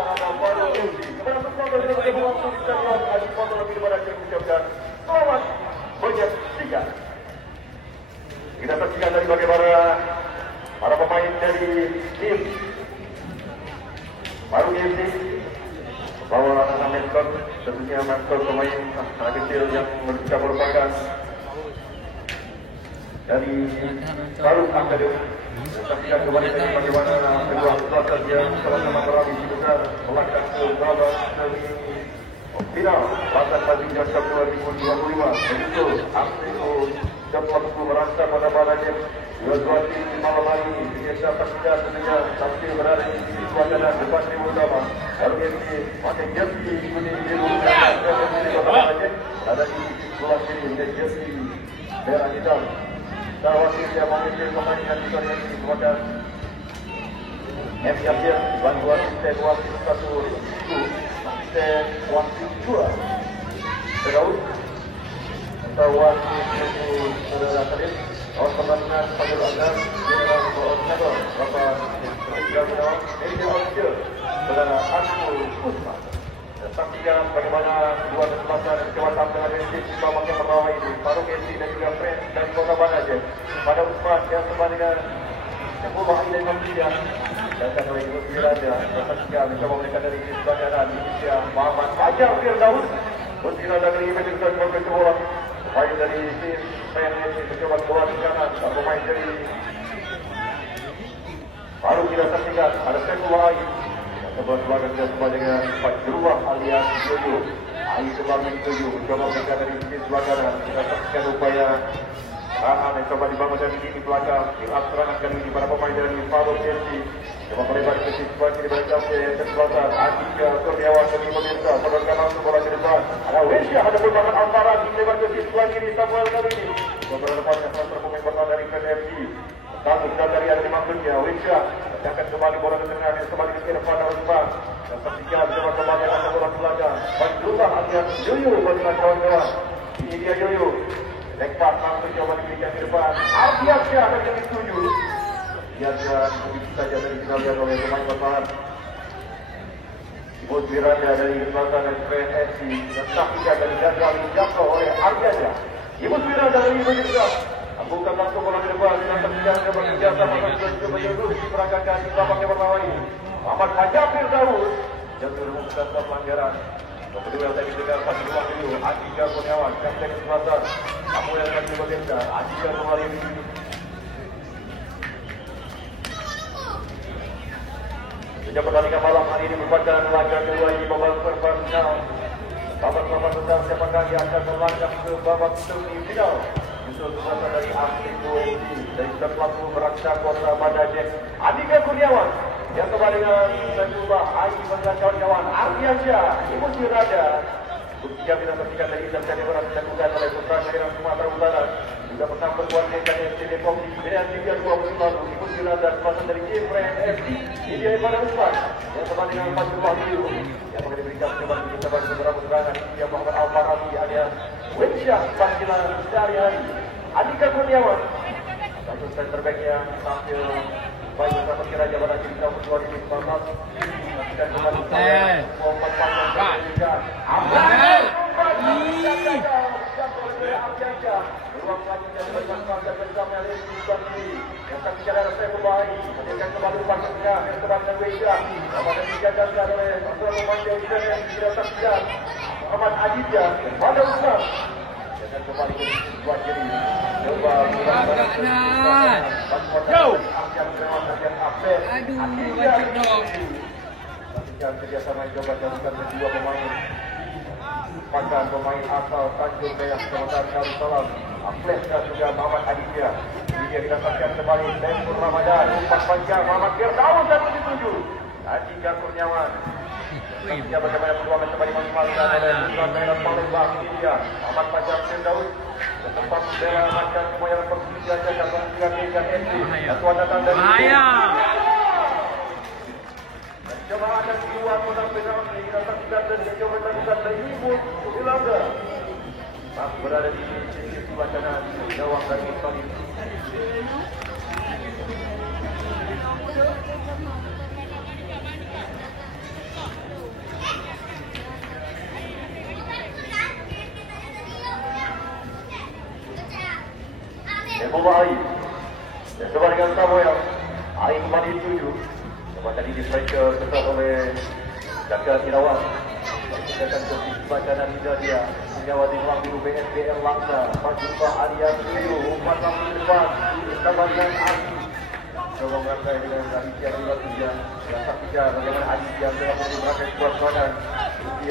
ada Faru Uzi. Kepada semua dari waktu di stadion, ada foto lebih daripada yang mengucapkan selamat menyaksikan. Kita saksikan dari bagaimana para pemain dari tim Faru Uzi bawa anak mentor, tentunya mentor pemain anak kecil yang merupakan dari Faru Akademi. Saksikan kembali dari bagaimana kedua peserta yang sama-sama berada di besar melangkah ke babak final Pasar Pagi Jasa 2025. Begitu Aksiko dan waktu merasa pada badannya dua-dua tim di malam hari ini. Kita saksikan tentunya sambil berada di sisi suasana depan tim utama. RGC pakai jersey kuning biru dan jersey Kota Aceh ada di sisi sebelah kiri dan jersey merah hitam. Wasit yang memimpin pertandingan di kali ini kepada M. Yasir, bantu asisten wasit 1 itu asisten wasit 2 Terdaud atau wasit itu saudara Khalid. Awal pertandingan Fadil Azhar dengan koordinator Bapak Gabungan Media Official saudara Anwar Usman. Saksikan bagaimana kedua kesempatan kekuatan dengan resip di babak yang pertama ini. Faru Uzi dan juga Friends dari Kota Banda Aceh. Pada Usman yang sama dengan Sepuluh Aida Indonesia dan akan oleh Ibu Raja. Saksikan mencoba mereka dari tim bandara Indonesia Muhammad Fajar Firdaus. Uzi Raja kali ini menunjukkan sebagai bola. Pemain dari tim PNS mencoba bola di kanan. Pemain dari Faru kita saksikan ada Sepuluh Aida. Sebelah kita sama dengan Pak Jeruah alias Yoyo. Ayu Kebangun Yoyo mencoba mereka dari sisi sebelah kanan. Kita saksikan upaya tahan yang coba dibangun dari sisi belakang. Ilham serangan kali ini para pemain dari Faru Uzi. Coba melebar ke sisi sebelah kiri dari Jamnya yang terselatan. Andika Kurniawan demi pemirsa. Sodorkan langsung bola ke depan. Ada Wesya, ada perubahan Alvara. Melebar ke sisi sebelah kiri Samuel kali ini. Coba depannya salah pemain pertahanan dari PNFC. Satu sudah dari ada dimaksudnya Wesya. Akan kembali bola ke tengah dan kembali ke Irfan Arusman. Dan saksikan coba kembali akan bola ke belakang. Fadlullah alias Yoyo dengan kawan-kawan. Ini dia Yoyo. Lepas langsung coba diberikan ke depan. Ardiansyah akan yang dituju. Ardiansyah begitu saja dari finalian oleh pemain bertahan. Ibu Wirada dari Selatan dan PNSC. Dan saksikan dari gagal dijangkau oleh Ardiansyah. Ibu Wirada dari Indonesia. Bukan langsung bola ke depan dengan terjadi yang bekerja sama dengan coba Yunus diperagakan di babak yang pertama ini. Muhammad Fajar Firdaus yang merumuskan pelanggaran. Kedua tadi dengan Fadil Wahyu, Andika Kurniawan, Kapten Selatan. Kamu yang akan berbeda, Andika kembali di sini. Sejak pertandingan malam hari ini merupakan laga kedua di babak final. Babak besar siapakah yang akan melangkah ke babak semifinal? Justru berasal dari Aksiko dari pelaku beraksa Kota Banda Aceh. Andika Kurniawan yang kembali dengan sejumlah Ayu dengan kawan-kawan. Ardiansyah, Ibu Wirada. Bukti yang kita saksikan dari Islam Jaya Barat dilakukan oleh Putra Daerah Sumatera Utara. Juga pernah berbuat dengan FC Depok dengan 3-20 lalu. Ibu Wirada berasal dari Jepren FC. Ini dia Irfan Arusman yang kembali dengan Fadil Wahyu yang akan diberikan kembali kita pada beberapa serangan. Ini dia Muhammad Al-Farabi alias Wesya panggilan sehari-hari. Andika Kurniawan satu center back yang tampil baik bersama Kiraja pada di tahun 2019 dan kembali Muhammad Fajar dan ruang lagi yang bermanfaat bersama Lesti Bakri yang akan bicara saya kembali meningkat kembali umpan ke tengah yang kembali Wesya kepada dijaga oleh pemain yang tidak saksikan Muhammad Aditya pada Usman dan kembali ke sebuah kiri coba kanan yo aduh bacok dong saksikan kerjasama yang coba dilakukan kedua pemain pakai pemain asal Tanjung Priok Selatan Darussalam Aples dan juga Muhammad Aditya. Ini dia kita saksikan kembali Saiful Ramadan umpan panjang Muhammad Firdaus dan dituju Andika Kurniawan. Saksikan bagaimana peluang kembali mengembalikan oleh Putra Daerah Palembang. Ini dia Muhammad Fajar Firdaus tempat bela macam kemoyang persisian jaga kemudian Liga FC Tuan datang dari coba ada dua menang penalti kita saksikan dan coba dilakukan dari Ibu Wirada masih berada di sisi sebelah kanan gawang dari Salim. Bola Air. Dan coba dengan Samuel. Air kembali dituju. Coba tadi distriker ketat oleh Jaka Irawan. Akan baca dan tidak dia menjawab di dalam biru BSBL Langsa. Pajumpa Arya Tuju. Umpan langsung ke depan. Ditabarkan Adi. Coba merangkai dengan Aditya Irawan Tuja. Dan saksikan bagaimana Aditya telah merangkai sebuah serangan.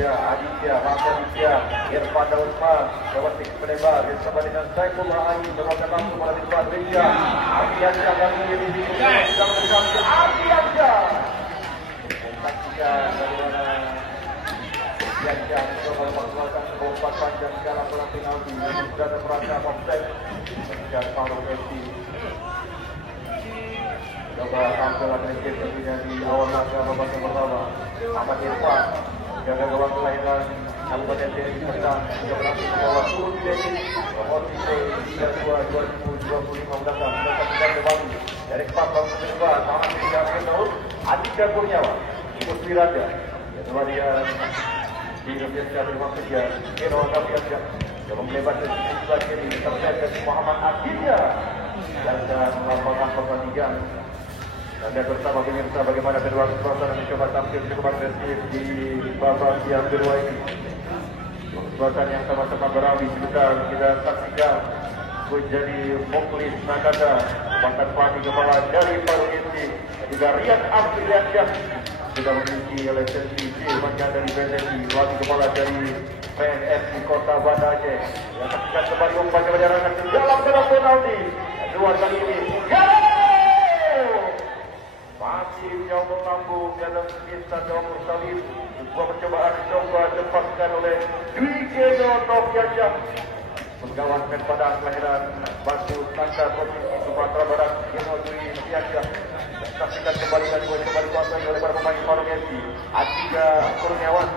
Aditya, Maka Aditya, Irfan dan Usman. Coba sikit melebar. Bersama dengan Saifullah Ain. Coba langsung pada depan Beja. Aditya kali ini sedang menangkap Aditya. Saksikan bagaimana Aditya mencoba melakukan sebuah umpan panjang dalam bola penalti. Sudah ada perangkap offset dan Paulo FC. Coba tampil agresif tentunya di awal laga babak yang pertama. Ahmad Irfan jaga gawang kelahiran Kabupaten Deli Serdang juga berhasil membawa turun di Deli promosi Liga 2 2025 mendatang. Kita kembali dari 4 tahun kedua Ahmad Irfan Daud Aditya Kurniawan Ibu Swiraja kemudian di Indonesia terima kerja Kero Kapiaja yang melebar ke sebelah kiri terkait Muhammad Aditya dan melakukan pertandingan. Anda bersama pemirsa bagaimana kedua suasana mencoba tampil cukup agresif di babak yang kedua ini. Suasana yang sama-sama berawi kita saksikan menjadi Muklis Nakata, Bahkan Fadi kepala dari Paru Inti, juga Riyad Afriliansyah sudah memiliki lisensi C bagian dari PSSI, Wali kepala dari PNS di Kota Banda Aceh. Yang saksikan kembali umpan kebenaran ke dalam penalti. Dua kali ini. Masih jauh melambung dalam kisah Jawab Salim. Sebuah percobaan coba lepaskan oleh Dwi Geno Noviansyah. Menggawatkan pada kelahiran Batu Tanda Provinsi Sumatera Barat Geno Dwi Noviansyah. Saksikan kembali dan kembali kuasai oleh para pemain Paru FC. Aditya Kurniawan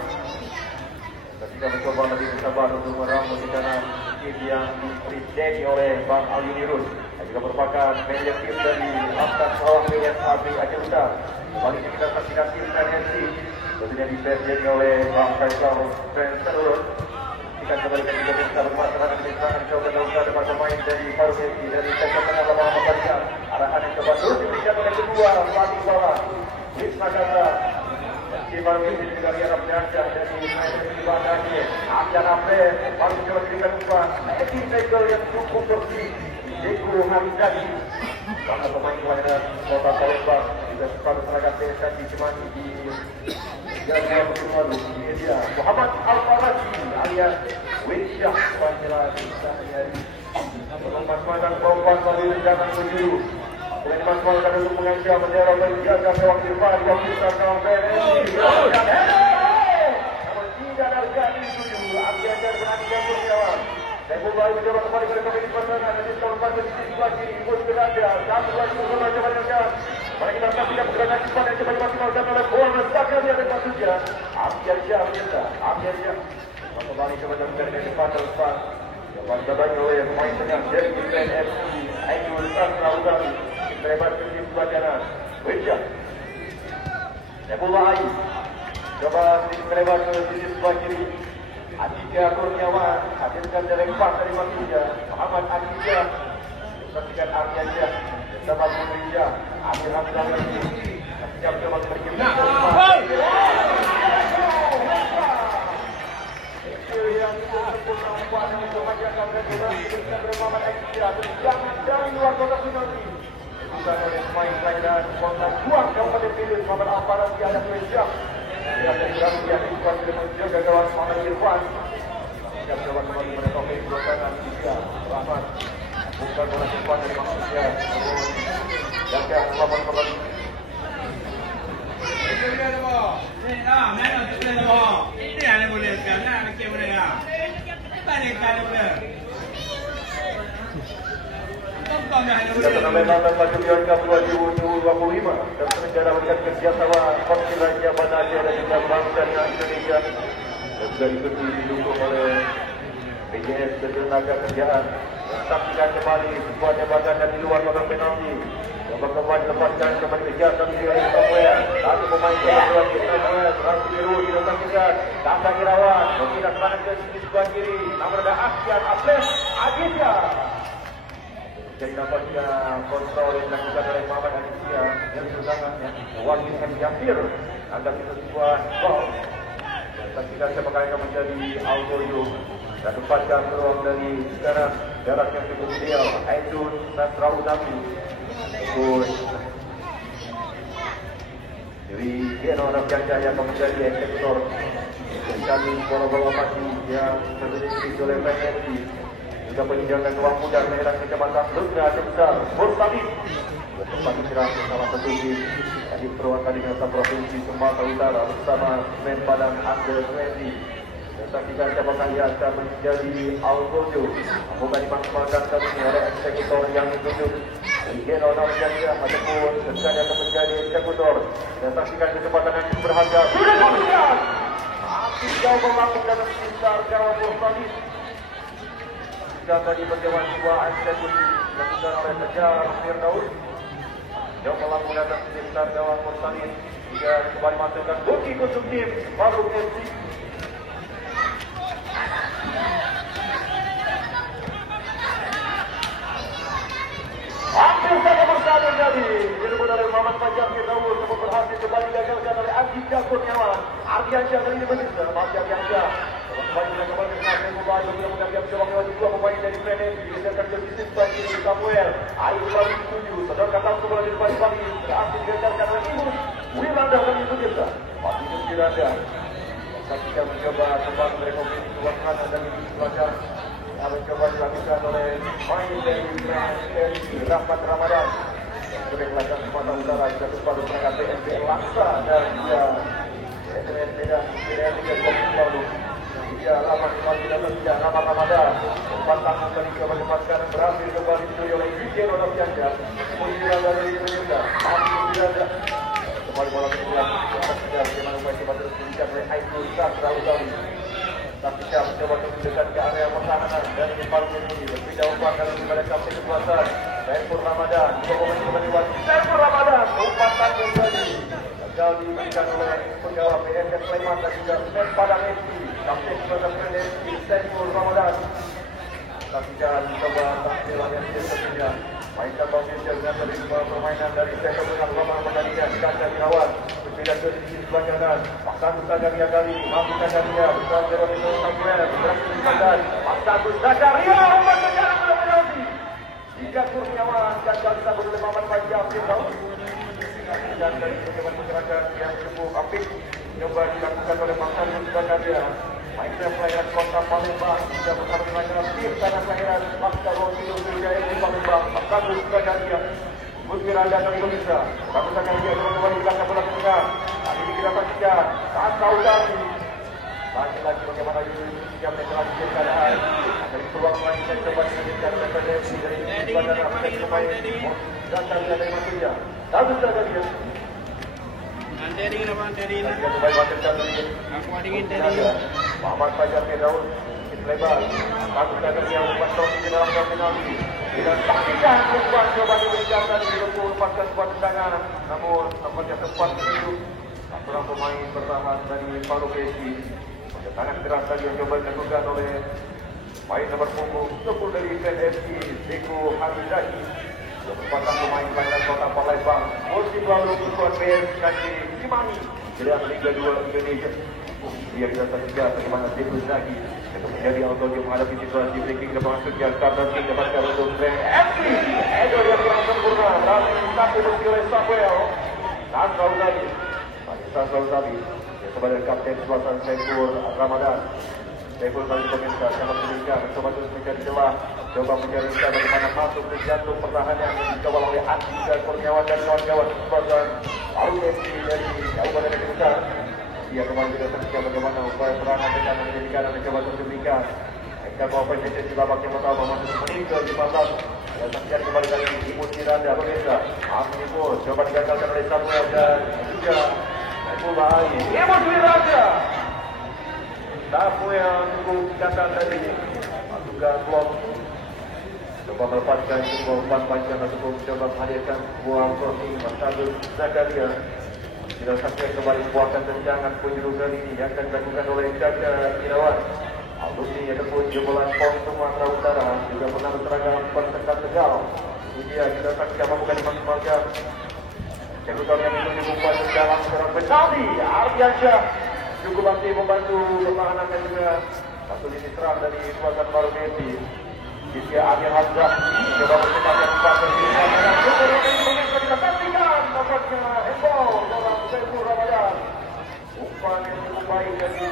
ketika mencoba lebih bersabar untuk meramu di kanan tim yang dipresiden oleh Bang Ali Nirus. Juga merupakan manajer tim dari Atas Bawah PSAB Aceh Utara. Kembali kita saksikan tim PNSC tentunya dipresiden oleh Bang Faisal Frenserul. Kita kembali ke kita bermasalah dengan serangan coba daulah depan pemain dari Paru FC dari sektor tengah lapangan Pembangunan. Arahan yang coba terus diberikan oleh kedua pelatih bola Wisna Gata. Di Paru FC juga Rian Abdiansyah dari PSSI Banda Aceh. Abdian Abdel baru coba diberikan umpan. Eddie Michael yang cukup bersih. Eko Hamidani, para pemain kelahiran Kota Palembang juga sepatu seragam PSSI Cemani di Jalan Baru di India. Muhammad Al-Faraji alias Winsyah Panjela Sahayari. Memasukkan bomban melalui rencana menuju. Dengan dimasukkan untuk mengancam bendera menjaga gawang Irfan di bawah gawang PNSI. Namun tidak ada rencana dituju. Abdiansyah berani jatuh Kurniawan. Dan mulai mencoba kembali ke komisi pertahanan dan kita umpan ke sisi sebelah kiri. Bos berada, satu lagi bersama coba dengan mari kita saksikan pergerakan cepat dan coba dimaksimalkan oleh bola sakit di atas maksudnya. Abdiansyah menyerta, Abdiansyah kembali coba dari depan ke depan. Coba dibantu oleh pemain tengah dari PNFC Ainul Sasraudari. Terlebar ke sisi sebelah kanan. Winsyah. Nebula Ain. Coba terlebar ke sisi sebelah kiri. Aditya Kurniawan hadirkan dari pas dari Malaysia. Muhammad Aditya saksikan Aditya bersama Malaysia. Ambil Hamzah lagi. Siap coba berkirim. Yang sempurna umpan yang memanjakan dan juga Muhammad Aditya tendangan dari luar kotak penalti. Bukan oleh pemain kelahiran Kota Buang Kabupaten Pilih Muhammad Al-Faraji ada Malaysia. Yang dari berapa dia Irfan menjaga gawang Muhammad Irfan. Siap coba kembali pada topik dua kanan Aditya Rahmat. Bukan bola Irfan dari maksudnya. Jaga lawan kembali. Ini lah, mana tu tu lah. Ini ada boleh sekarang, nak kira boleh lah. Balik kali boleh. Kita menambah lantas maju Bianca 2025 dan sementara melihat kerjasama Vaksin Raja Banda Aceh dan juga bangsa Indonesia dan juga diikuti didukung oleh BJS Tenaga Kerjaan. Saksikan kembali sebuah tembakan dan di luar kotak penalti. Kembali lepaskan kembali kejar dan oleh Samuel. Satu pemain keluar Samuel berhasil biru disaksikan. Tanda Irawan berpindah serangan ke sisi sebelah kiri. Namun ada Aksian Abdes Aditya. Jadi dapatkan kontrol yang dilakukan oleh Muhammad Aditya yang sangat wakil hampir agar itu sebuah gol. Dan saksikan siapakah yang akan menjadi Algoyo dan dapatkan peluang dari sekarang jarak yang cukup ideal. Aidun Nasrul Dami ikut dari Genoa Janja yang akan menjadi eksekutor. Kali bola-bola mati yang terjadi oleh PSSI juga penyediakan ruang muda daerah Kecamatan Lugna Besar Murtadi tempat istirahat salah satu tim yang diperwakikan di Kota Provinsi Sumatera Utara bersama men Padang Under 20. Dan saksikan siapakah yang akan menjadi Algojo bukan dimaksimalkan kali ini oleh eksekutor yang ditunjuk dari Genoa Janja ataupun sekarang akan menjadi eksekutor. Dan saksikan kesempatan yang berharga sudah diberikan. Jauh membangun dalam sekitar gawang Murtadi. Jika tadi berjauhan sebuah eksekusi dilakukan oleh Tegar Firdaus. Jauh membangun dalam sekitar gawang Murtadi. Hingga kembali masukkan Buki untuk tim Baru FC. Hampir saja bersama jadi direbut oleh Muhammad Fajar Firdaus namun berhasil kembali digagalkan oleh Andika Kurniawan. Ardiansyah kali ini berjaya masih Ardiansyah kembali kembali dengan kembali untuk mengambil peluang lewat dua pemain dari Frenzy digeserkan ke sisi bagi Samuel. Air kembali dituju sedangkan satu bola di depan bagi berhasil digeserkan oleh Imus Wiranda kali itu biasa masih Imus Wiranda ketika mencoba kembali merekomendasi keuangan dan itu pelajar mencoba dilakukan oleh main dari Rahmat Ramadan sudah melakukan Sumatera Utara juga terpadu perangkat BNPL Laksa dan juga SMS Medan Medan juga lalu dia Rahmat Ramadan empat tangan tadi coba dilepaskan berhasil kembali dituju oleh Vicky Rodok Janja kemudian dari Medan kembali bola kemudian bagaimana upaya coba terus diberikan oleh Aisyah Sastra Utami. Saksikan mencoba mendekat ke area pertahanan dan paling ini berpindah umpan dalam kepada kapten kekuasaan Saiful Ramadan pemain kembali lagi Saiful Ramadan umpan tanggung tadi gagal diberikan oleh pegawai PSS Sleman dan juga men Padang FC kapten kekuasaan PSSI Saiful Ramadan. Saksikan mencoba tampilan yang seterusnya mainkan bawah dengan permainan dari Saiful dengan Ramadan pertandingan Ganda Irawan berpindah ke sisi sebelah kanan Paksagus Zakaria kali mampu Zakaria bersama Jeronimo Samuel berhasil dipandang Paksagus Zakaria umpan ke kanan oleh penalti hingga Kurniawan gagal disambut oleh Muhammad Fajar Firdaus dan dari bagaimana masyarakat yang cukup apik coba dilakukan oleh Paksagus Zakaria mainkan pelayanan kota Palembang juga bersama dengan tim tanah pelayanan Maksa Rosio Surjaya di Palembang Paksagus Zakaria Wiranda dari Indonesia Paksagus Zakaria kembali di belakang bola tengah kali ini kita saksikan saat Saudari lagi bagaimana yang menyelamatkan keadaan dari peluang lagi dan coba dihadirkan referensi dari bandara dan pemain datang dari Malaysia lalu Zakaria Anteri kembali batalkan aku dingin tadi Muhammad Fajar Firdaus lebar Paksagus Zakaria membuat trofi di dalam penalti dan saksikan umpan coba diberikan dan dilepaskan sebuah tendangan namun nampaknya sempat itu seorang pemain pertama dari Baru FC tangan keras tadi yang coba dilakukan oleh main nomor punggung 10 dari PSSI Zeko Hamidahi merupakan pemain pelayanan kota Palembang musim lalu berkuat PSKJ Cimangi dalam Liga 2 Indonesia. Dia bisa saksikan bagaimana Zeko Hamidahi untuk menjadi Algojo menghadapi situasi breaking lapangan kerja karena tim dapatkan untuk PSSI Edo yang kurang sempurna tapi satu oleh Samuel Sastra Utami kepada Kapten Selatan Saiful Ramadan. Saiful kali pemirsa sangat meningkat mencoba terus mencari celah, coba mencari bagaimana masuk ke jantung pertahanan yang dikawal oleh Andika Kurniawan dan kawan-kawan sebagai Algojo dari Kabupaten Kediri. Dia kembali tidak terlihat bagaimana upaya serangan dengan menjadikan dan mencoba terus diberikan. Kita bawa pencetak di babak yang pertama masuk meninggal di pasar. Dan saksikan kembali kali ini Imus Miranda pemirsa. Imus coba digagalkan oleh Samuel dan juga mulai Imus Wiranda Samuel cukup gagal tadi masukkan blok coba melepaskan sebuah umpan panjang ataupun coba menghadirkan buang crossing Paksagus Zakaria tidak saksikan kembali membuatkan tendangan penjuru kali ini yang akan dilakukan oleh Ganda Irawan Alumni ataupun jebolan PON Sumatera Utara juga pernah berseragam Persekutuan Tegal. Ini dia kita saksikan bukan dimaksimalkan. Eksekutor yang itu dibuat dalam seorang penalti. Ardiansyah cukup aktif membantu pertahanan dan juga satu lini serang dari kuasa baru Messi. Dia Amir Hamzah coba bercepat yang cepat dari kanan. Syukur yang bisa kita pastikan nampaknya handball dalam Saiful Ramadan. Umpan yang cukup baik dari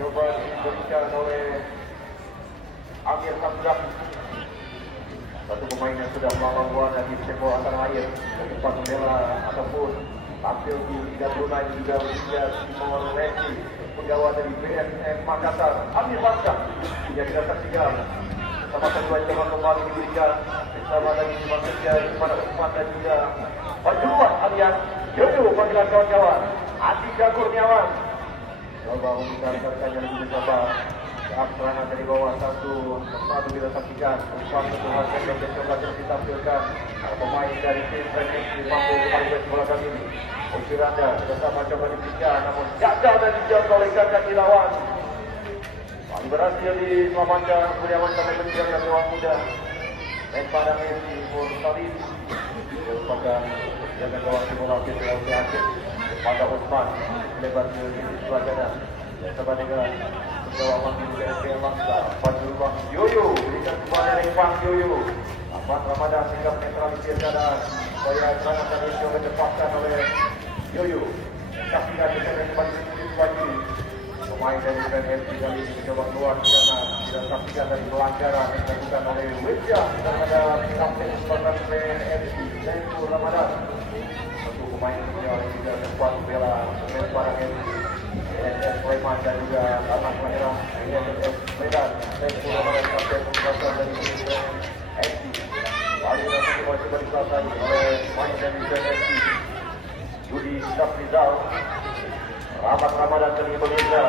coba diberikan oleh Amir Hamzah. Satu pemain yang sudah melawan warna di sepak bola tanah air, tempat membela ataupun tampil di Liga Brunei juga berusia Timor Leste, pegawai dari BSM Makassar. Amir Hamzah yang kita saksikan sama kedua cabang kembali diberikan bersama dari Malaysia pada kesempatan dan juga perjuangan alias Yoyo panggilan kawan-kawan Andika Kurniawan coba memberikan yang lebih sabar serangan dari bawah satu kita saksikan umpan ketuhan yang coba terus ditampilkan pemain dari tim Presiden mampu kembali bola kali ini Ukiranda bersama coba diberikan namun gagal dan dijauh oleh kaki lawan. Paling berhasil diselamatkan Kurniawan sampai kejar dan ruang muda pada Messi Mursalin merupakan jaga gawang bola ke dalam akhir pada Osman lebar ke sebelah kanan bersama dengan gawang di BSM Langsa Fadlullah Yoyo berikan kepada Rempang Yoyo Ahmad Ramadan sehingga menetralisir keadaan supaya serangan tadi coba ditepaskan oleh Yoyo kasihkan kepada kembali di sebelah kiri. Pemain dari PNFC kali ini mencoba keluar ke kanan. Tidak saksikan dari pelanggaran yang dilakukan oleh Widja terhadap kapten Spartan PNFC Saiful Ramadan. Satu pemain yang juga sempat membela pemain Spartan FC NS Sleman dan juga anak kelahiran NS Medan Saiful Ramadan kapten pembahasan dari PNFC. Lalu nanti coba dipelajari oleh pemain dari PNFC Yudi Safrizal. Rahmat Ramadan dari Indonesia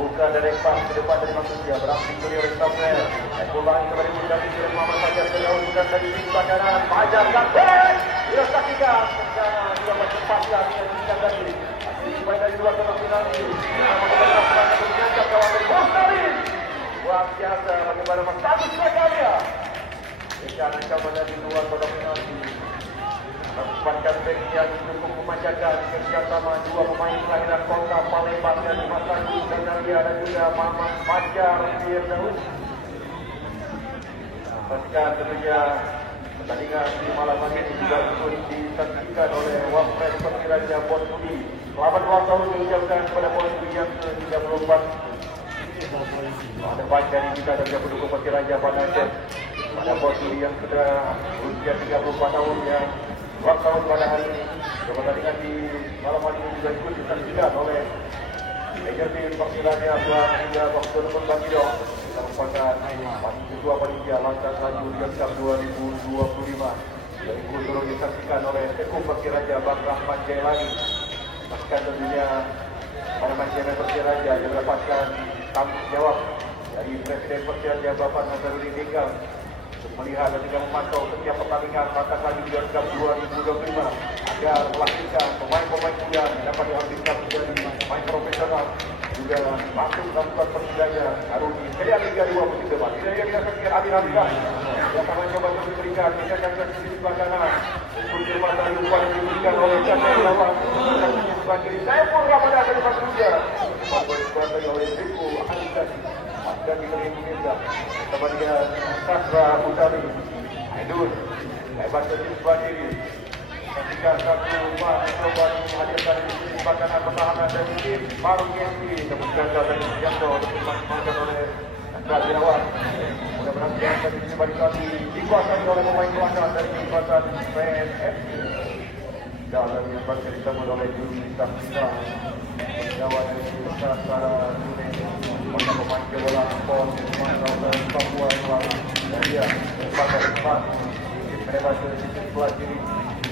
buka dari pas ke depan dari manusia beraksi dari oleh Samuel pulang kembali dari Muhammad Fajar bukan dari sebelah kanan Fajar Kapten tidak saksikan rencana juga bercepatkan dengan dari supaya dari luar kotak penalti nama keberhasilan untuk mengangkat kawan dari Bosnarin luar biasa bagaimana Mas Agus Zakaria rencana kawan dari luar kotak penalti memanfaatkan back yang cukup memanjakan kerjasama dua pemain kelahiran kota Palembang dan Masaku Zakaria dan juga Muhammad Fajar Firdaus. Pastikan tentunya pertandingan di malam hari ini juga turut disaksikan oleh Wapres Persiraja Bon Budi. Selamat ulang tahun diucapkan kepada Bon Budi yang ke-34. Ada banyak dari kita dan juga pendukung Persiraja pada pada Bon Budi yang sudah berusia 34 tahun yang ulang tahun pada hari ini. Pertandingan di malam hari ini juga ikut disaksikan oleh Major Tim Persiraja Tuan hingga waktu Nupun Bagido. Kita merupakan ketua panitia Langkah Laju Liga Cup 2025 yang ikut turut disaksikan oleh Sekum Persiraja Bang Rahman Jailani. Pastikan tentunya pada masyarakat Persiraja yang mendapatkan tanggung jawab dari Presiden Persiraja Bapak Nazarudin Dikal untuk melihat dan juga memantau setiap pertandingan Langkah Laju Liga Cup 2025 agar melakukan pemain-pemain muda dapat dihasilkan menjadi pemain profesional juga masuk dalam squad Persiraja Aruni Sedia Liga 2 musim depan. Tidak yang kita saksikan Amir Hamzah yang akan mencoba untuk diberikan yang ke sebelah kanan. Kunci mata lupa yang diberikan oleh Captain Lawan dan sebelah kiri Saiful Ramadan dari Persiraja. Dikuasai oleh Riku Alisad dan diberi Indonesia bersama dengan Sasra Putari Aidun hebat dari sebelah kiri. Ketika satu mencoba menghadirkan di bakanan pertahanan dari tim baru Messi namun gagal dari Sugianto untuk dimaksimalkan oleh Andra Irawan. Mudah-mudahan dari kembali kali dikuasai oleh pemain belakang dari kekuatan PNFC. Dalam yang baca ditambah oleh Juri Safrizal Jawa dari Nusantara Indonesia. Maka pemain bola PON Sumatera Papua dan dia pada depan bebas dari sisi sebelah kiri.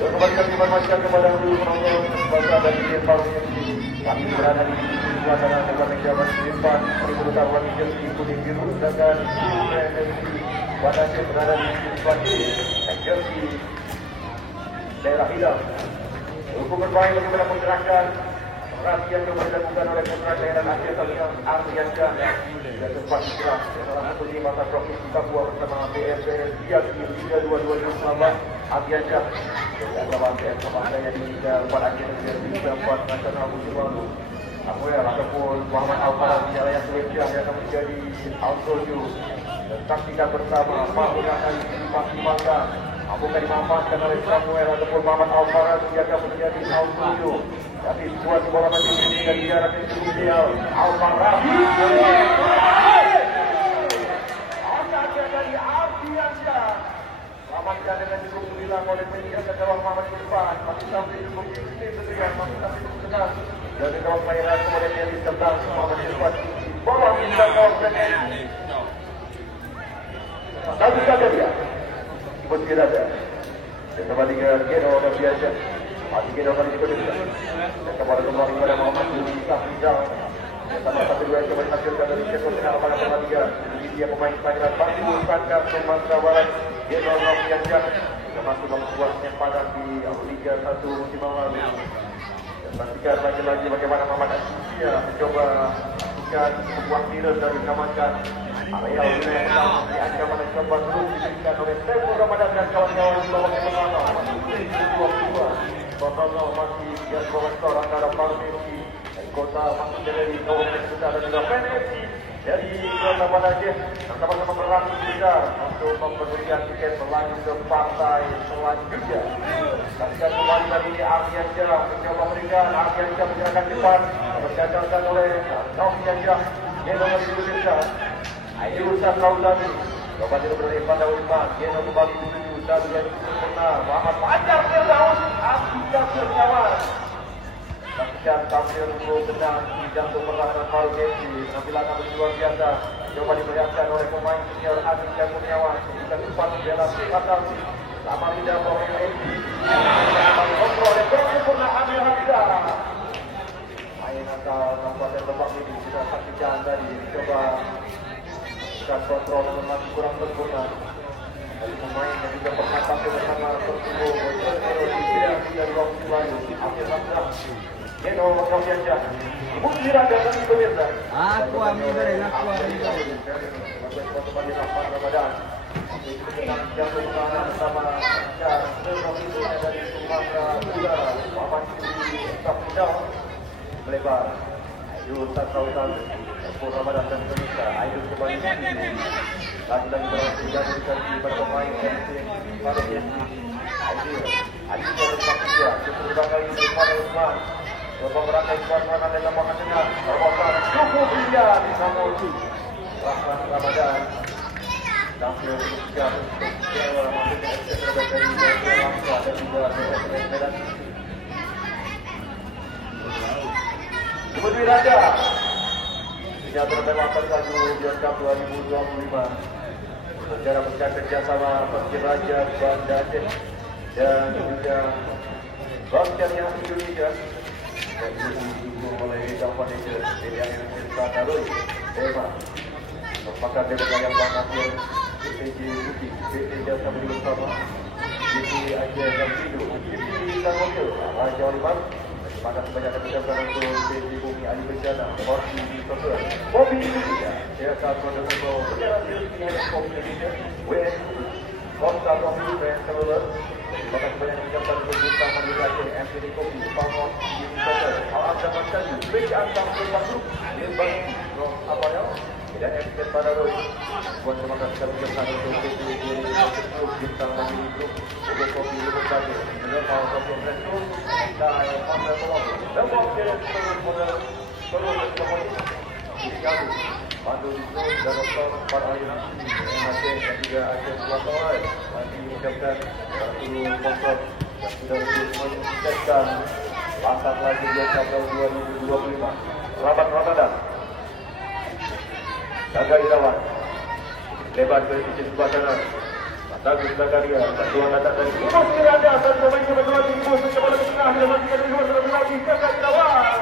Kembalikan di masyarakat kepada dulu penonton bangsa dan tim baru ini. Kami berada di sebelah kanan dengan menjabat di depan peributan warna jersey kuning biru dan PNFC Badasir berada di sebelah kiri jersey daerah hilang. Hukum bermain bagaimana menggerakkan perhatian yang dilakukan oleh putra daerah Aceh Talian Ardiansyah Sudah sempat diserang salah satu di mata provinsi Papua bersama BSPS Liga 22-2019 Agianjah dan lawan BSPS di Liga 4 Agianjah di Liga 4 Nasional musim lalu. Samuel ataupun Muhammad Al-Farah di Raya Sulawesi yang akan menjadi Al-Soju dan saksikan bersama mampu akan dimaksimalkan, mampu dimanfaatkan oleh Samuel ataupun Muhammad Al-Farah yang akan menjadi Al-Soju. Tapi buat bola mati ini dan dia akan cukup ideal. Al-Farah akan dari Agianjah. Amankan dengan cukup bilang oleh penjaga gawang Muhammad di depan. Masih sampai cukup sistem sesuai, masih sampai cukup tenang. Dari gawang Mayeran kemudian dia di sebelah Muhammad di depan. Bawah bisa gawang Mayeran. Satu saja dia. Ikut kita saja. Dan kembali ke Geno dan biasa. Masih Geno kali ikut kita. Dan kembali kepada Muhammad di Safrizal. Sama satu dua yang menghasilkan dari sektor final pada pertandingan. Dia pemain panggilan Batu Sangkar Sumatera Barat. Geno Novianjah termasuk membuat penyempadan di Liga 1 musim lalu. Dan pastikan lagi-lagi bagaimana Muhammad Asia mencoba bukan sebuah virus dari Kamakan. Area wilayah pertama di ancaman yang coba terus diberikan oleh Saiful Ramadan dan kawan-kawan di bawah penonton. Masih 22. Tonton masih Gias Profesor antara Parmesi dan Kota masih dari Kabupaten Besar dan juga PNFC dari Kota Padang sama-sama berlatih besar untuk memberikan tiket berlanjut ke partai selanjutnya. Dan kembali lagi di Agianjah mencoba memberikan Agianjah menyerahkan depan berjajahkan oleh Novianjah Geno diberikan. Ini usaha Kaulani. Coba dia berada pada Uliman. Geno kembali menuju dan yang sempurna. Muhammad Fajar terdaun. Agianjah berkawan. Saksikan tampil untuk benang di jantung pertahanan Paru Gesi. Penampilan amat luar biasa. Coba diperlihatkan oleh pemain senior Agianjah Kurniawan. Ketika sempat membela Fatal. Sama tidak oleh Edi. Kembali kontrol dan sempurna Amir Hamzah. Main asal Kabupaten Lebak ini sudah saksikan tadi. Coba kontrol dengan masih kurang sempurna. Dari pemain yang juga pernah tampil bersama Persib dari waktu lalu. Amir Hamzah. Geno Novianjah. Bukti raga kami pemirsa. Aku ambil dari aku ambil. Kembali Rahmat Ramadan. Dengan jatuh pertahanan bersama Safrizal dari Sumatera Utara. Muhammad Safrizal melebar. Ayu Safrizal Saiful Ramadan dan pemirsa. Ayu kembali lagi-lagi berhasil jadi pada pemain yang pada Yesi. Ayu dari Safrizal. Kedua kali pada Usman. Coba merangkai suasana dalam makan tengah. Terbosan cukup indah di Samosi. Rahmat Ramadan. Tampil juga untuk Jawa maksudnya FC terbaik dari Langsa dan juga BSPS Medan. Bukti raga. Tidak terlewatkan lagu World Cup 2025. Secara besar kerjasama Persib Raja Banda Aceh dan juga Rocknya Indonesia. Dan didukung oleh Jawa Foundation, DDM Mirsa Darul, Dema, Merupakan DPK yang banyak yang BPJ Bukti, BPJ Jasa Beli Bersama, BPJ Aceh dan Sidu, BPJ Tangokil, Raja Oliman, Terima sebanyak mengucapkan untuk BPJ Bumi Ali Bencana, Horti di Sosur, Mobil Indonesia, Jasa Produk-Produk, Penjara Miliki Helikop Indonesia, WN, Kota Mobil dan Seluler, Terima kasih banyak mengucapkan untuk Bintang Mandiri Aceh, MPD Kopi, Pangos, Yunifasar, Al-Abdam Masyadu, BPJ Antam Sulpatu, Limbang, Rom Abayal, dan MPD Padaroy. Buat terima kasih mengucapkan untuk BPJ Bintang Mandiri Group, Ugo Kopi, Lumpur Batu, Menempal Kopi Resto, dan Pandai Tolong, dan Mokir, Terus Komunikasi, Dikadu, Pandu Wisnu, dan Dr. Parayana, MHC, dan juga Aceh Selatan, masih mengucapkan satu sponsor yang sudah menyukseskan langkah lagi di Kapal 2025. Selamat Ramadan. Jaga Irawan, lebar ke sisi sebelah kanan. Bagus Zakaria, bantuan datang dari Ibu Siranda, dan pemain kebetulan Ibu kembali ke tengah, dan masih dari luar terlebih lagi, Jaga Irawan.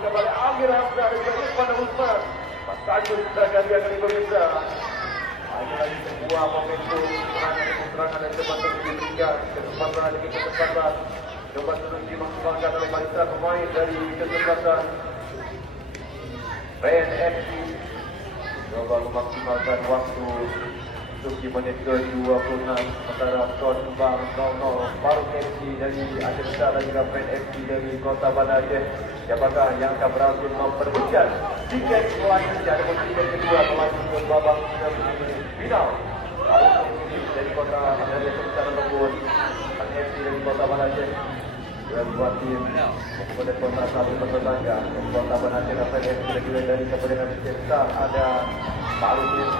Kembali Amir Hamzah dan juga pada Usman. Bagus Zakaria kali pemirsa. Hanya lagi sebuah momentum serangan dan cepat terus diberikan. Kesempatan lagi kesempatan. Coba terus dimaksimalkan oleh barisan pemain dari kesempatan PNFC Coba memaksimalkan waktu untuk di menit ke-26. Sementara skor kembang 0-0. Baru FC dari Aceh Besar dan juga Brand FC dari Kota Banda Aceh. Siapakah yang akan berhasil memperebutkan tiket selanjutnya ataupun tiket kedua melaju ke babak final? Baru FC dari Kota Banda Aceh Besar ataupun FC dari Kota Banda Aceh. Dua tim kemudian kota satu bertetangga Kota Banda Aceh dan Brand FC dan juga dari Kabupaten Aceh Besar ada Baru FC.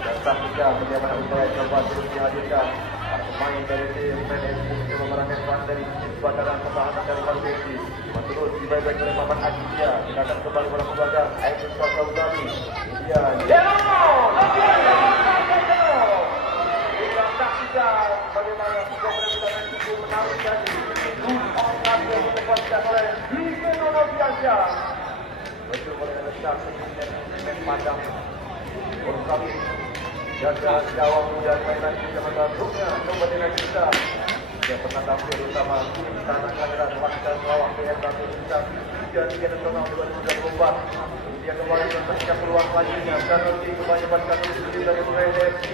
Dan saksinya bagaimana upaya coba terus dihadirkan pemain dari tim PNS untuk memerankan peran dari bakaran pertahanan dari Baru FC. Terus dibaik oleh Maman Akisia. Kita akan kembali pada pembelajar Aisyah Swasta Utami. India kita saksikan bagaimana sebuah perempuan itu menarik tadi. Orang yang ditempatkan oleh Dino Biasa. Betul dengan letak dan padang Urkami. Jaga gawang dan mainan di Kecamatan Ruknya Kabupaten Aceh Besar yang pernah tampil bersama tim Tanah Kelahiran Wakil Melawak PS1 Besar Liga Nasional 2024. Dia kembali mempersihkan peluang selanjutnya dan nanti kembali mendapatkan tujuh dari Brand FC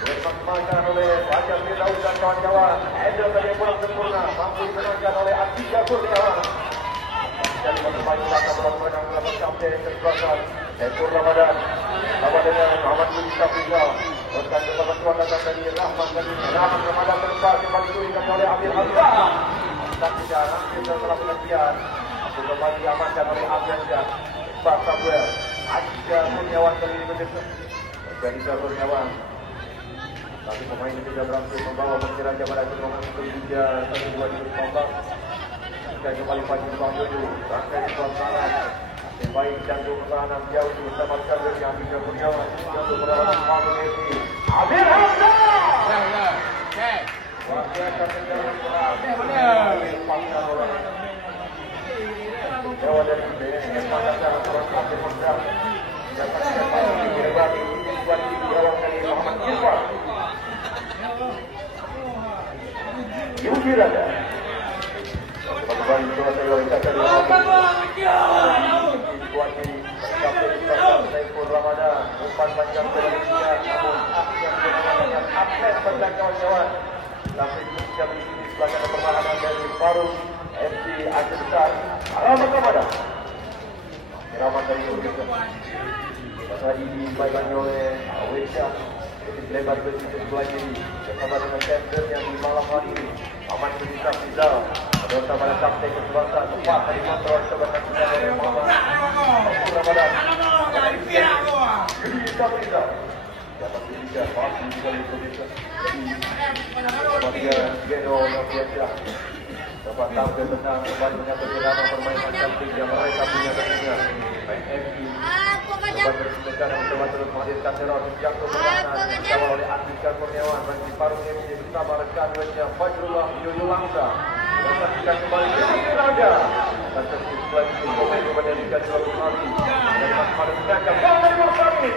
dimaksimalkan oleh Fajar Firdaus dan kawan-kawan. Edel tadi yang kurang sempurna mampu dimenangkan oleh Atika Kurniawan. Jadi kembali belakang berlaku dalam sampai kesempatan Ekor Ramadan sama dengan Muhammad Budi Safrizal. Berkat kepada suara dari Rahman Ramadan berubah kembali diberikan oleh Amir Hamzah. Tapi jangan kita telah pengertian. Aku kembali diamankan oleh Amir Hamzah. Pak Samuel Atika Kurniawan kali ini berdesak. Atika Kurniawan. Tapi pemain ini sudah berhasil membawa perkiraan kepada kemenangan untuk Liga 1-2-2019. Dan kembali pagi Bang Jojo rangkai di suasana yang baik jantung pertahanan jauh bersama sekali yang Amir Kurniawan untuk perlawanan Baru FC. Amir Hamzah wakil kapten Jawa dari BNS Makassar Surat Kapten Makassar dapat dikatakan direbati tuan di berawak dari Muhammad Irfan Yuki Raja. Kembali surat saya ucapkan tuan di Kapten Saiful Ramadan umpan panjang dari India namun yang dengan atlet pada kawan-kawan sampai ketika begini sebagai pertahanan dari Baru FC Aceh Besar. Alamat kepada Kiraman dari Indonesia. Tadi dibaikkan oleh Wesha jadi lebar ke sisi sebelah kiri bersama dengan center yang di malam hari ini Aman Budi Safrizal bersama pada sampai kesempatan tepat dari kontrol sebagai oleh Muhammad Ramadan. Budi Safrizal dapat diberikan pasti dari Indonesia. Kemudian Geno Noviasa dapat tampil tenang kembali menyambut drama permainan cantik yang mereka punya tentunya. Main FC dapat bersedekat dan mencoba terus menghadirkan teror jangkau pertahanan dikawal oleh Atika Kurniawan bagi Baru FC bersama rekan-rekannya Fajrullah Yoyo Langsa. Dan saksikan kembali ke Raja dan terus lagi pemain kepada Liga 2 Bali dari pada menangkap dari Murtani.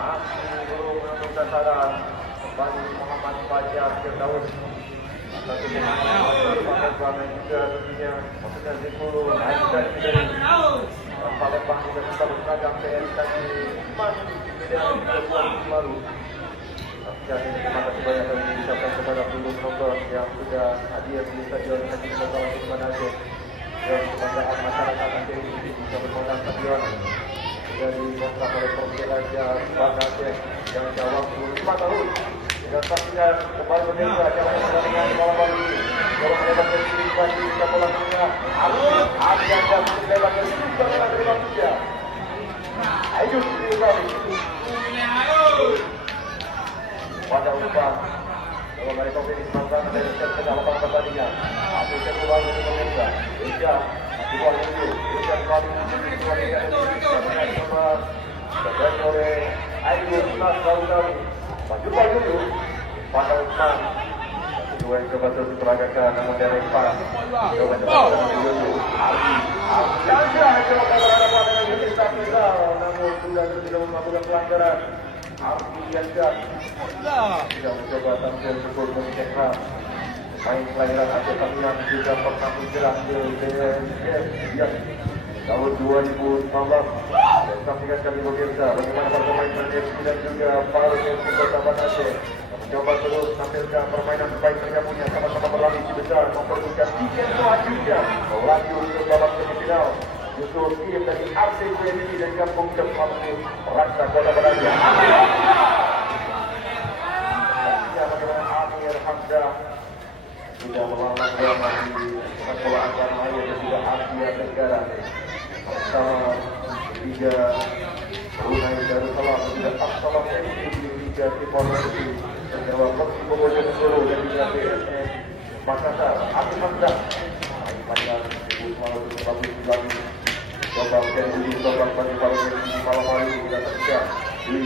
Masih belum menentukan sasaran kembali Muhammad Fajar Firdaus. Satu pemain juga tentunya maksudnya Zikul Aisyah dari Palembang juga tetap berseragam PS tadi masih kemudian keluar baru. Dan terima kasih banyak kami diucapkan kepada seluruh penonton yang sudah hadir di Stadion Haji Sultan Banda Aceh dan kebanggaan masyarakat Aceh ini bisa bermodal stadion dari Kota Persiraja Banda Aceh yang jauh 5 tahun. Dan saksikan kembali pemirsa jalan pertandingan malam hari ini. Orang lebar dari sini bagi kita bola dunia. Arus yang lebar dari sini dari Malaysia. Ayo sekali. Pada umpan kalau mereka ini semangat dari set dalam pertandingan. Aku coba lagi pemirsa. India di bawah itu. India kembali dan oleh Ayu Nasrawi. Jumpa dulu pada umpan kedua yang coba terus diperagakan namun dari Pak coba dulu saja coba berhadapan dengan Yusuf Safrizal namun sudah tidak melakukan pelanggaran Arfi Yanjar tidak mencoba tampil cukup mencetak main kelahiran Aceh Tamiang juga pernah menjelang ke BNS tahun 2019. Dan saksikan kami pemirsa bagaimana para pemain FC dan juga para FC Kota Banda Aceh mencoba terus menampilkan permainan terbaik mereka punya, sama-sama berambisi besar memperebutkan tiket selanjutnya melaju ke babak semifinal. Justru tim dari RCTV dan Kampung Jepang Raksa Kota Banda Aceh. Bagaimana Amir Hamzah sudah melawan di sepak bola antara lain dan juga Asia Tenggara bersama Liga Brunei Darussalam dan juga Absalam FC di Liga Timor Leste bersama Persib Bojonegoro dan juga PSM Makassar. Amir Hamzah main panjang semalam lagi coba menjadi ujung tombak bagi para pemain di malam hari ini kita saksikan di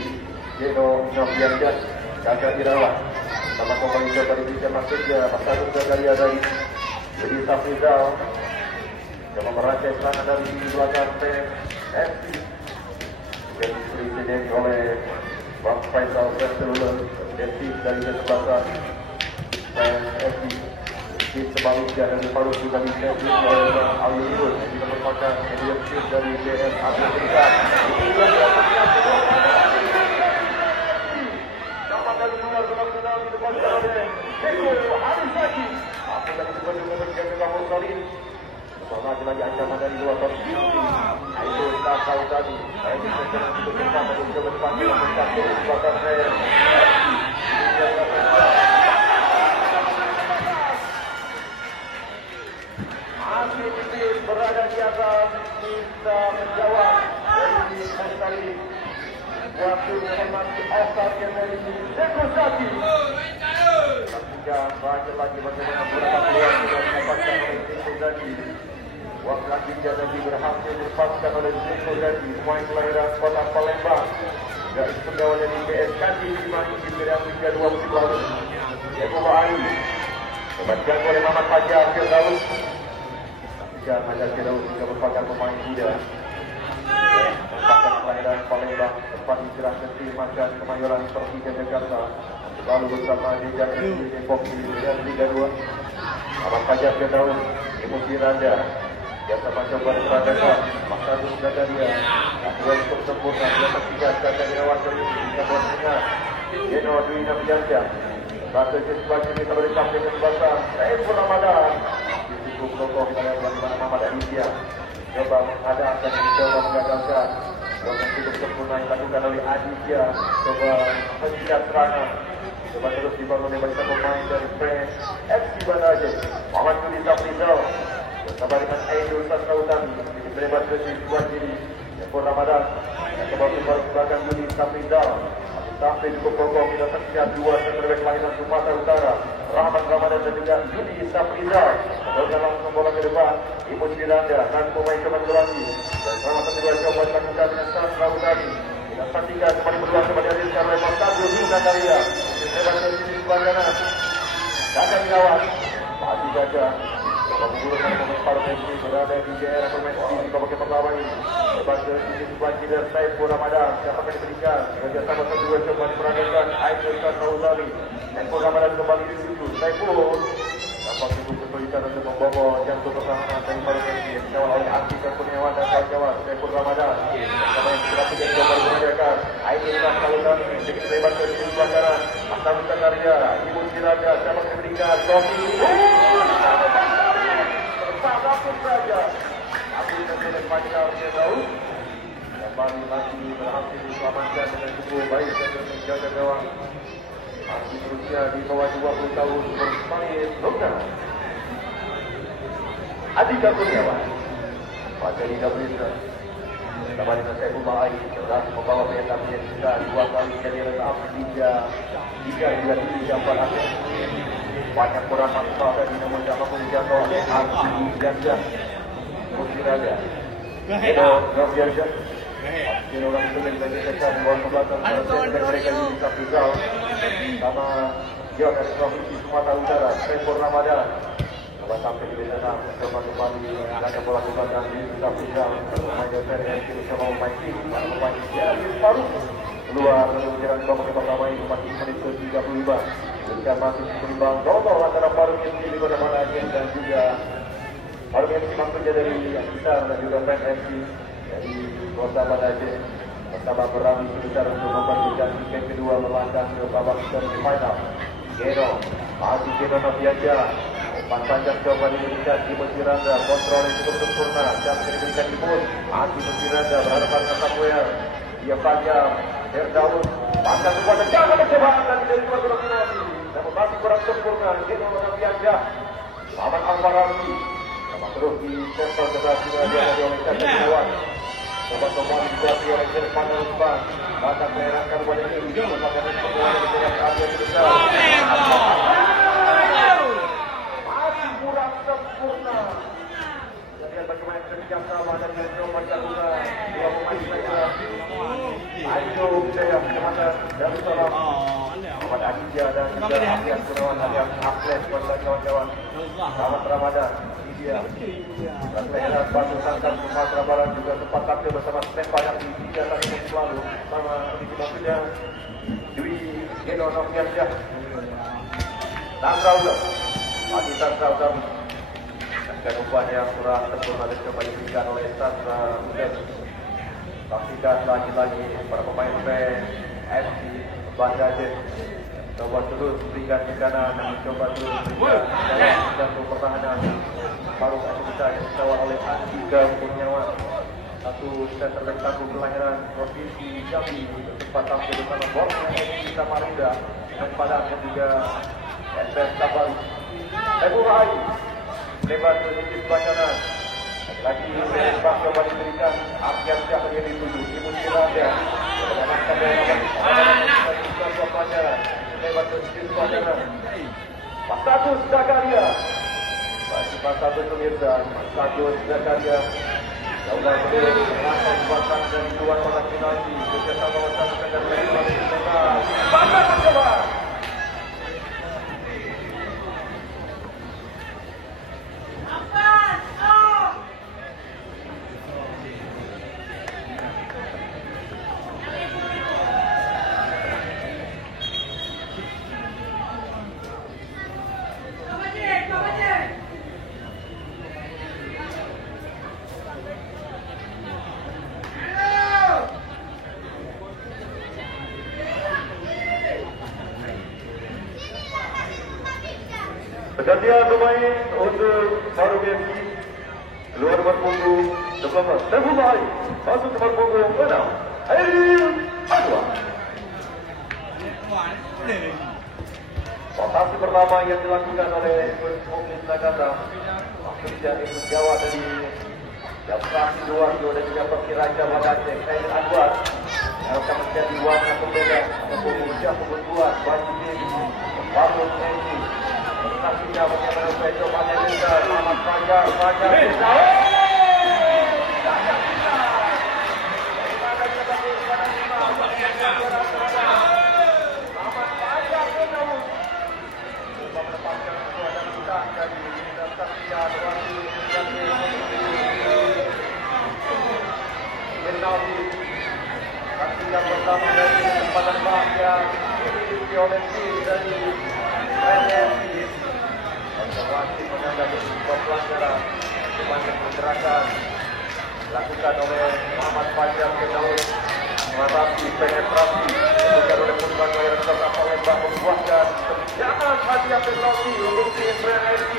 Geno Novianjan Kakak Irawan sama kembali coba diberikan masuknya Mas Agus Zakaria dari jadi Safrizal coba merangkai serangan dari belakang PSFC juga dipresiden oleh Bang Faisal Sentelulur defensif dari kesempatan PSFC di sebaliknya dari Faruk juga dipresiden oleh Bang Aliyun yang juga merupakan defensif dari BM Abdul Rizal itu juga dari luar benar-benar di depan oleh Eko Harisaki. Apa dari depan juga berjaga Kamu Salim. Bersama lagi ancaman dari luar Torsi. Itu tak tahu tadi. Saya disesuaikan untuk bersama dan juga berdepan dengan mencapai di belakang saya. Masih berada di atas bisa menjawab dari Mustari. Waktu menghormati offside yang dari Eko Zaki. Saksikan banyak lagi bagaimana beberapa peluang sudah didapatkan oleh Eko Zaki. Waktu selanjutnya lagi berhasil dilepaskan oleh Eko Zaki, pemain kelahiran Kota Palembang. Garis pegawai dari PSKD di Mani di Piala Liga 20 lalu. Eko Bahari dibacakan oleh Muhammad Fajar Firdaus. Saksikan Fajar Firdaus juga merupakan pemain muda. Merupakan kelahiran Palembang, tempat hijrah ke tim Macan Kemayoran Persija Jakarta. Lalu bersama Liga FC Depok di Liga 2. Abang Fajar Firdaus, Ibu Firanda, biasa mencoba diperagakan, Mas Agus Zakaria, Akhirnya untuk sempurna, biasa 3 Kakak Irawan dari Liga Tengah, Geno Dwi Nafianca, Rasa Jesbaki ini telah disampaikan sebasar, Saiful Ramadan, di cukup tokoh yang bagaimana Muhammad Aditya, coba menghadap dan mencoba mengagalkan, yang cukup sempurna yang dilakukan oleh Aditya, coba menjilat serangan, coba terus dibangun oleh barisan pemain dari FC Banda Aceh, Muhammad Yudi Safrizal, bersama dengan Aidul Sasrautami, diberikan ke Jesbaki diri, Saiful Ramadan, yang kembali belakang Yudi Safrizal. Sampai cukup kokoh kita saksikan dua center kelahiran Sumatera Utara, Rahmat Ramadan dan juga Yudi Safrizal. Lalu langsung bola ke depan, Ibu Siranda dan pemain coba lagi. Dan Rahmat kedua coba dilakukan dengan Sasra Utami. Kita saksikan kembali berdua kembali hadirkan oleh Mas Agus Zakaria. Hebat dari sini sebelah kanan. Kakak Irawan, masih jaga. Coba menggunakan pemain paruh FC berada di daerah pemain di babak pertama ini. Hebat dari sini sebelah kiri Saiful Ramadan. Siapa akan diberikan? Kerjasama kedua coba diperagakan Aidul Sasrautami. Saiful Ramadan kembali di situ. Saiful dapat cukup kesulitan untuk membawa jantung pertahanan dari paruh FC yang dikawal oleh Atika Kurniawan dan kawan-kawan. Saiful Ramadan sama yang sudah tiga coba diperagakan Aidul Sasrautami. Sedikit lebar ke sini sebelah kanan. Mas Agus Zakaria, Ibu Siranda, siapa akan diberikan? Sofi. Apapun saja, aku dan oleh Fajar Firdaus kembali lagi berhasil diselamatkan dengan cukup baik dan menjaga gawang. Masih berusia di bawah 20 tahun bermain lokal. Adika Kurniawan, Fajar Gabriel, kembali dengan Saiful Bahari, berhasil membawa Vietnam yang juga 2 kali jadi rendah Liga 4 Aceh. Banyak kurang masalah dari namun dapat menjatuh oleh Arsi Ganja Musirada Edo Gabrielja Ini orang itu yang dilakukan buat pembelajaran dan mereka di Safrizal sama John dari Provinsi Sumatera Utara Saiful Ramadan kalau sampai di sana coba kembali akan bola kembali di Safrizal pemain dari FC bersama pemain tim pemain Faruk keluar dari jalan babak pertama ini masih menit ke-35 dan masih berimbang 0-0 antara Faruk FC di Kota Banda Aceh dan juga Baru MC maksudnya dari Blitar dan juga PNFC dari Kota Banda Aceh bersama berami sebesar untuk memperbutkan tiket kedua melangkah ke babak semifinal. Geno, Haji Geno Noviaja, umpan panjang coba diberikan di Musiranda, kontrol yang cukup sempurna, jam diberikan di pun. Haji Musiranda berhadapan dengan Samuel, dia panjang, Firdaus, pasang sebuah tendangan percobaan dan dari dua kombinasi, namun masih kurang sempurna. Geno Noviaja, Muhammad Al-Farabi, sama terus di tempel sebelah sini ada oleh Kata Dewan. Sobat-sobat dikuasai oleh Irfan Rusban. Bahkan menyerangkan kepada ini merupakan perbuatan yang tidak adil besar. Masih kurang sempurna. Jadi bagaimana kerja sama dan Yusuf Pancasila dua pemain saja. Ayo saya kemana Darussalam. Muhammad Aditya dan juga Afian Gunawan alias Akles kepada kawan-kawan. Selamat Ramadan. Dia Rakyat Batu Sangkan Sumatera Barat juga sempat tampil bersama Sven Padang di 3 tahun yang lalu sama di Timur Dwi Geno Noviasyah Nasraulah Adi Nasraulah dan umpan yang surah sempurna dan coba diberikan oleh Sasra Hussein. Saksikan lagi-lagi para pemain PNFC Banda Aceh coba terus berikan di kanan dan mencoba terus berikan dalam jantung pertahanan. Baru saja bisa dikawal oleh Andika Kurniawan, satu center back tangguh kelahiran Provinsi Jambi, sempat tampil bersama Borneo FC Samarinda dan Padang dan juga SS Sabari. Eburai lebar sedikit bacanan. Lagi lebar coba diberikan Afian Syah yang dituju di Musiranda. Mengamankan dari pelajaran lebar sedikit bacanan. Pasatus Zakaria. Masih Pasatus pemirsa, Pasatus Zakaria. Jauhlah sebelum menangkan kuasa dari tuan orang finasi bersama bersama dengan Mereka Nasional. Pasatus mencoba. Pergantian pemain untuk Baru FC keluar nomor punggung 19 Terbubai masuk nomor punggung 6 Airil Anwar. Rotasi pertama yang dilakukan oleh Mungkin Nagata maksudnya itu Jawa dari Japsasi Luarjo dan juga Persiraja Banda Aceh Airil Anwar yang akan menjadi warna pembeda ataupun usia kebutuhan bagi diri Baru FC. Saksinya bagaimana saya coba menjadi Muhammad Fajar bisa. Muhammad Fajar menang. Coba menempatkan dan kita dari saksinya berarti penalti. Saksinya pertama dari kesempatan bahagia dimiliki oleh tim dari PNFC. Observasi menanggapi sebuah pelanggaran sepanjang pergerakan dilakukan oleh Muhammad Fajar Firdaus mengatasi penetrasi dilakukan oleh Purban Wayar serta Palembang membuahkan tendangan hadiah penalti untuk tim PNFC.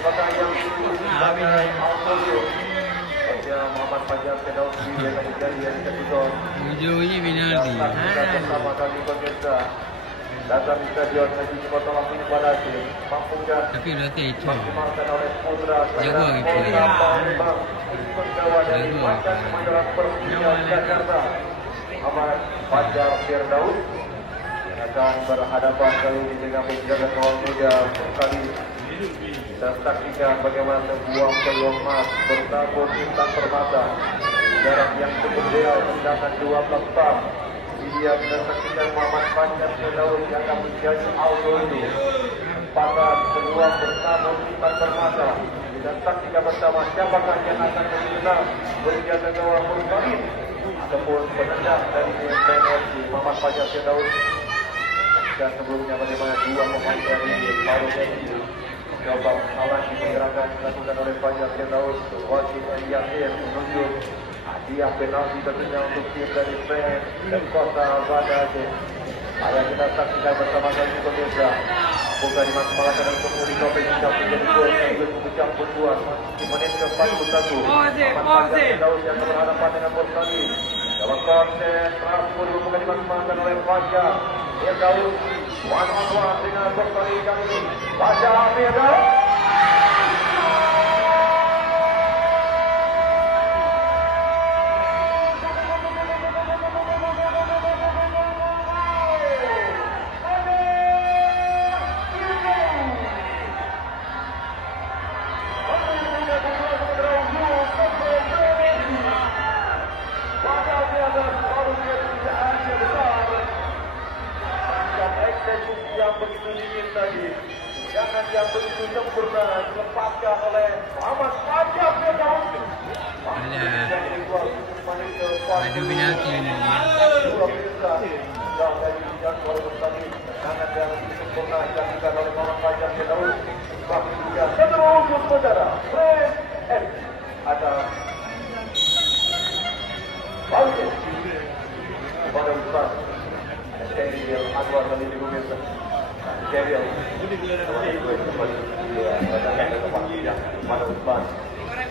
Apakah yang itu sebagai Alfonso saja Muhammad Fajar Firdaus yang menjadi yang kedua ujung-ujungnya penalti. bersama kami pemirsa datang di stadion Haji Kota Lampung Banda Aceh mampukah Tapi berarti itu dimaksimalkan oleh putra jago gitu Kota Palembang penggawa dari Macan Kemayoran Persija Jakarta Muhammad Fajar Firdaus yang akan berhadapan kali ini dengan penjaga gawang muda kali kita saksikan bagaimana sebuah peluang emas bertabur bintang permata jarak yang cukup ideal tendangan 12 tam. Dia menyaksikan Muhammad Fajar Firdaus yang akan menjadi Aldo pada kedua bertabur bintang permata. Kita saksikan bersama siapakah yang akan menang berjaga gawang Mursalin ataupun penendang dari PNFC Muhammad Fajar Firdaus. Dan sebelumnya bagaimana dua pemain dari Baru FC Coba halangi penyerangan dilakukan oleh Fajar Firdaus. Wasit Yasir menunjuk hadiah penalti tentunya untuk tim dari PEN dan Kota Banda Aceh. Ayo kita saksikan bersama-sama pemirsa. Bukan dimanfaatkan untuk Uri Topeng yang menjadi gol sekaligus memecah berbuat di menit ke-41. Fajar Firdaus yang berhadapan dengan Bosnani. Dalam konten Rasul bukan dimanfaatkan oleh Fajar Firdaus. One-on-one dengan Bosnani kali ini. Fajar Firdaus. Yang begitu dingin tadi, jangan yang begitu sempurna dilepaskan oleh Muhammad Fajar Firdaus. Ada penalti ini. Dua pemirsa yang dari jadwal tadi, jangan yang begitu sempurna dilakukan oleh Muhammad Fajar Firdaus. Sebab juga seterusnya saudara, PEN ada Bauke pada Ustaz Steril Anwar dari pemirsa. Steril pada Ustaz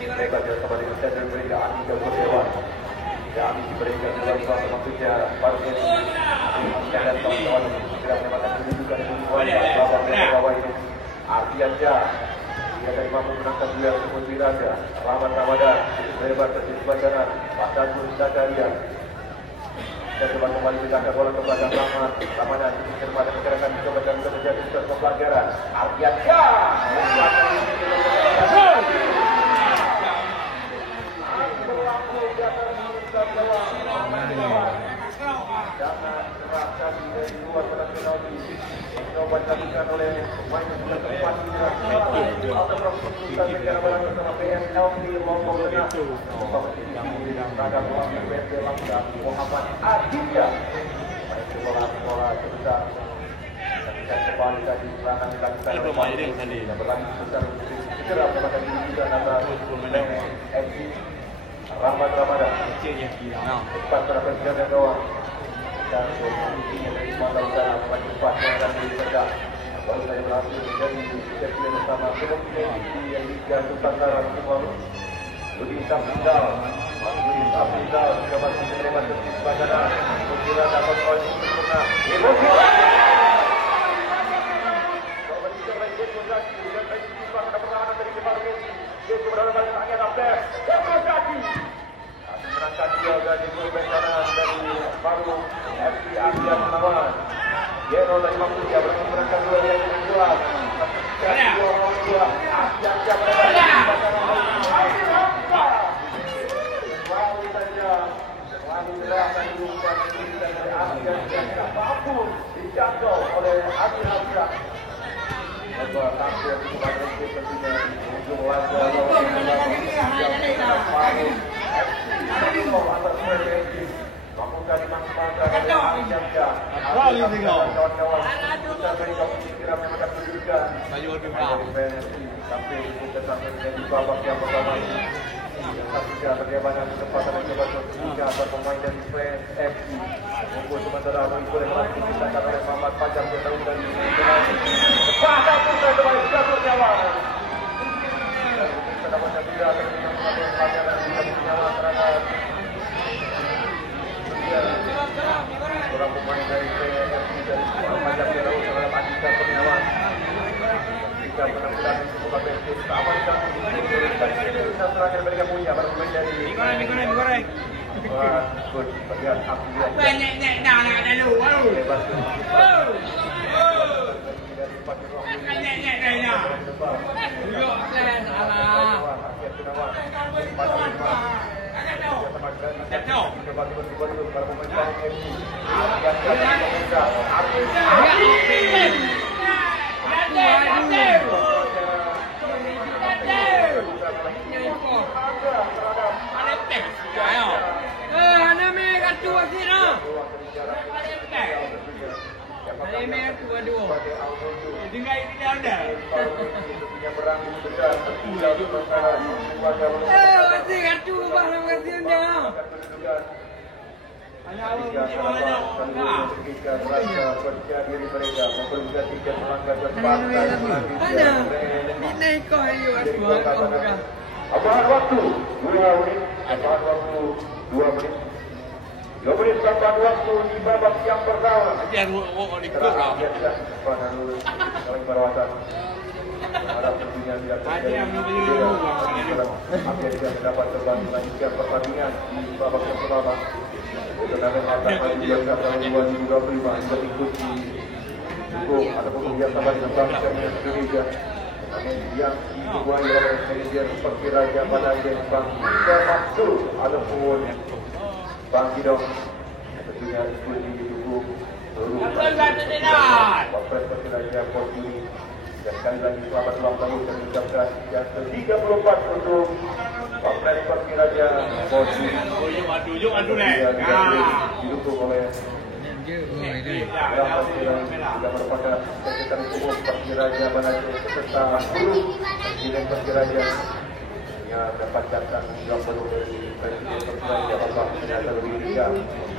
mereka bersama dengan Steril mereka Amiga Berdewan dan Amiga mereka juga Ustaz maksudnya parkir dan kawan-kawan segera menyamakan kedudukan bawah ini Ardiansyah dia dari mampu menangkan duel semua Wiraga Rahmat Ramadan lebar terjadi bacaran Pasanul Zakaria dan kembali menjaga bola ke belakang Ramadan kepada pergerakan mencoba dan terjadi sebuah pelanggaran Ardiansyah jangan serahkan dari luar pada penalti coba dilakukan oleh pemain yang sudah tepat atau keputusan negara barat bersama PNLP Lombok Tengah terhadap pelanggan PNP Langsa Muhammad Aditya main bola besar dan kembali tadi serangan dilakukan oleh Pak yang berlari besar segera mendapatkan diri juga antara FC Rahmat Ramadan cepat terhadap jaga gawang dan posisinya dari Sumatera Utara maju cepat dan ditegak baru saja berhasil menjadi champion bersama pemain di Liga Nusantara Timur. Budi Sapindal juga masih menerima servis bacaran Mungkira dapat poin sempurna korban juga oleh Jeko Zaki dan baik siswa pada pertahanan dari Jepang Messi Jeko berada pada tangan Abdel Jeko Zaki menangkan dia dari gol bencana dari baru FC Asia Senawan. Yeno dari Mamusia berhasil menangkan dua yang jelas. Dua Asia selalu saja selalu gerakan dibuka dari Asia tidak mampu dijangkau oleh Asia. Coba tampil di bagian tentunya ujung laga lawan atas PSSI membuka dimanfaatkan oleh Asia kawan-kawan kita beri kira memang kedudukan PSSI sampai dibuka sampai menjadi babak yang pertama ini ketika bagaimana kesempatan yang coba terbuka atas pemain dari PSSI maupun sementara boleh dipisahkan oleh Muhammad Fajar Firdaus dari penalti pada putra kembali jatuh nyawa mendapatkan juga dengan Fajar dan juga nyawa terhadap seorang pemain dari PSSI dari Fajar Firdaus terhadap Andika Kurniawan ketika penampilan semoga PSSI sama dan terakhir mereka punya baru pemain dari goreng good bagian aktif banyak nak ada lu hebat Email tu dua. Dengar ini dah ada. Yang berangkat besar tinggal di masalah keluarga. Masih katu barang kasih dia. Hanya awak mesti mana? Nah. Mereka percaya diri mereka memperlukan tiga melangkah ke partai Ada. Ini kau ayo asal. Tambahan waktu 2 menit. Tambahan waktu 2 menit. 2 menit tambahan waktu di babak yang pertama. Dia ikut lah. Kalau perawatan harap tentunya tidak terjadi. Akhirnya mendapat terbang melanjutkan pertandingan di babak yang pertama. Turnamen Mata Kali Biasa tahun 2025 berikuti dukung ataupun kerjasama dengan Bank Syariah Indonesia. Yang dikuasai oleh manajer Persiraja Banajen Bang Maksud ataupun Bang Kidong. Tentunya ikuti didukung seluruh Wapres Persiraja Portuni. Dan sekali lagi selamat ulang tahun dan ucapkan yang ke-34 untuk Wapres Persiraja Portuni. Adu leh. Didukung oleh juga merupakan Sekretaris Umum Persiraja Banajen serta guru Presiden Persiraja yang dapat datang juga penuh dari Presiden Persiraja Bapak Penata Lebih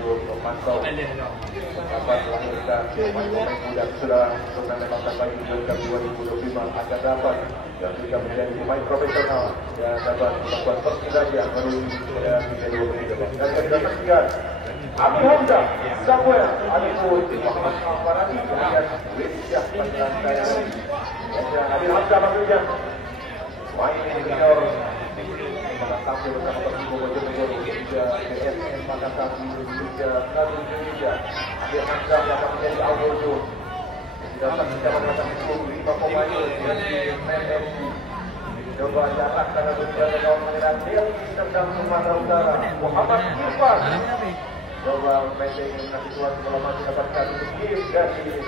untuk memantau dapat melahirkan pemain muda sudah turnamen Mata Kali Biasa 2025 akan dapat dan juga menjadi pemain profesional yang dapat membuat Persiraja menuju pada Liga 2 dan kita saksikan Amir Hamzah, Samuel, Alipur, Muhammad Al-Faradi, kemudian Wissyah Pasran Dayani. Amir Hamzah maksudnya main senior tampil bersama Persibo Bojonegoro juga PSM Makassar Indonesia Satu Indonesia. Amir Hamzah yang akan menjadi Albojo. Sudah saksikan mengatakan 25 pemain dari PSM. Coba catat karena berjalan kawan mengenai Delhi Serdang Sumatera Utara. Muhammad Irfan. Coba pendek dengan situasi kalau masih dapatkan skip dari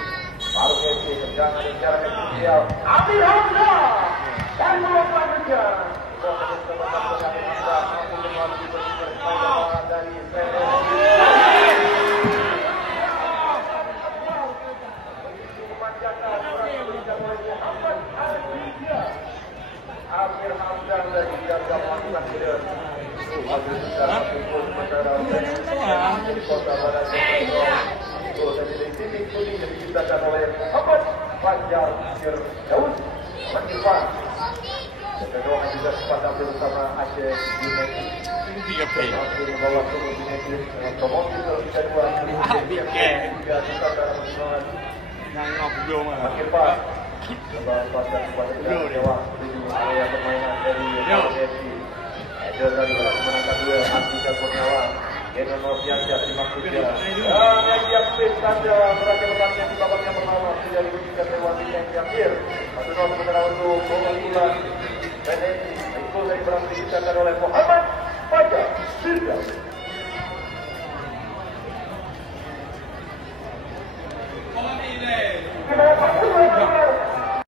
Faruk FC tendangan secara esensial. Amir Hamzah dari bola selanjutnya. Dari Amir Hamzah dari jaga melakukan kira. Kota Banajen dari titik kuning yang diciptakan oleh Muhammad Fajar Firdaus Manifah. Kedua juga sempat tampil bersama Aceh United. Berhasil membawa turun United promosi ke Liga 2 juga Nusantara Perjuangan. Manifah membawa Fajar kepada Jawa menuju area permainan dari FC. Dari menangkan dua Andika Kurniawan, Genon Noviansyah terima kasih. Dan yang Tanda berakhir pertandingan di babak yang pertama sudah diberikan lewat yang terakhir. 1-0 sementara untuk Bola PNSI. Itu dari berhasil dicatat oleh Muhammad Fajar Firdaus.